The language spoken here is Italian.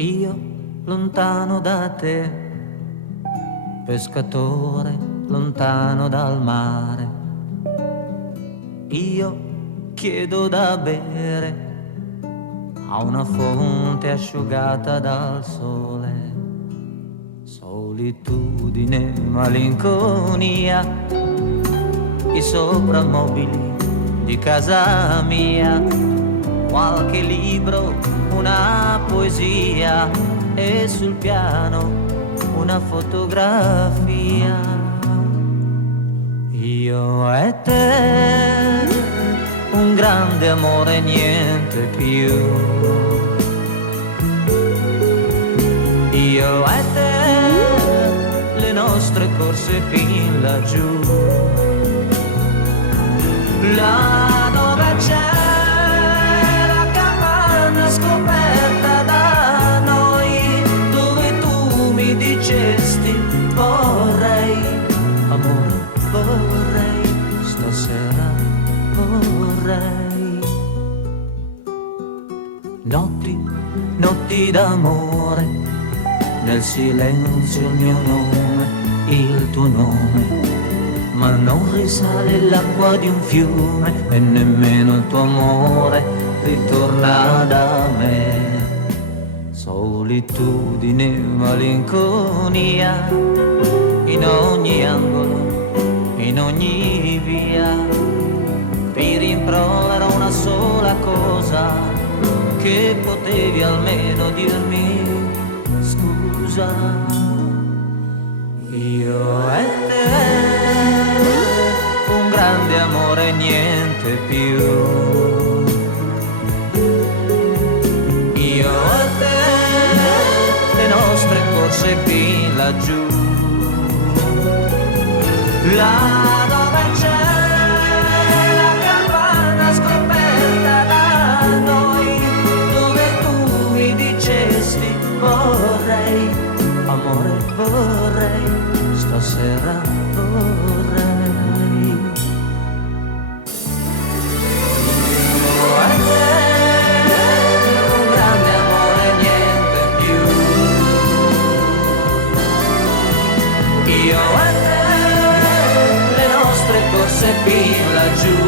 Io lontano da te, pescatore lontano dal mare. Io chiedo da bere a una fonte asciugata dal sole. Solitudine, malinconia, i soprammobili di casa mia, qualche libro, una poesia e sul piano una fotografia. Io e te, un grande amore, niente più. Io e te, le nostre corse fin laggiù, là dove c'è la capanna scoperta da noi, dove tu mi dicesti vorrei, amore, vorrei, stasera vorrei. Notti, notti d'amore, nel silenzio il mio nome, il tuo nome, ma non risale l'acqua di un fiume e nemmeno il tuo amore ritorna da me. Solitudine, malinconia, in ogni angolo, in ogni via, ti rimprovero una sola cosa, che potevi almeno dirmi scusa. Io e te, un grande amore, niente più. Io e te, le nostre corse fin laggiù, là dove c'è la capanna scoperta da noi, dove tu mi dicesti vorrei, amore, vorrei, stasera vorrei. Io e te, un grande amore, niente più. Io e te, le nostre corse fin laggiù,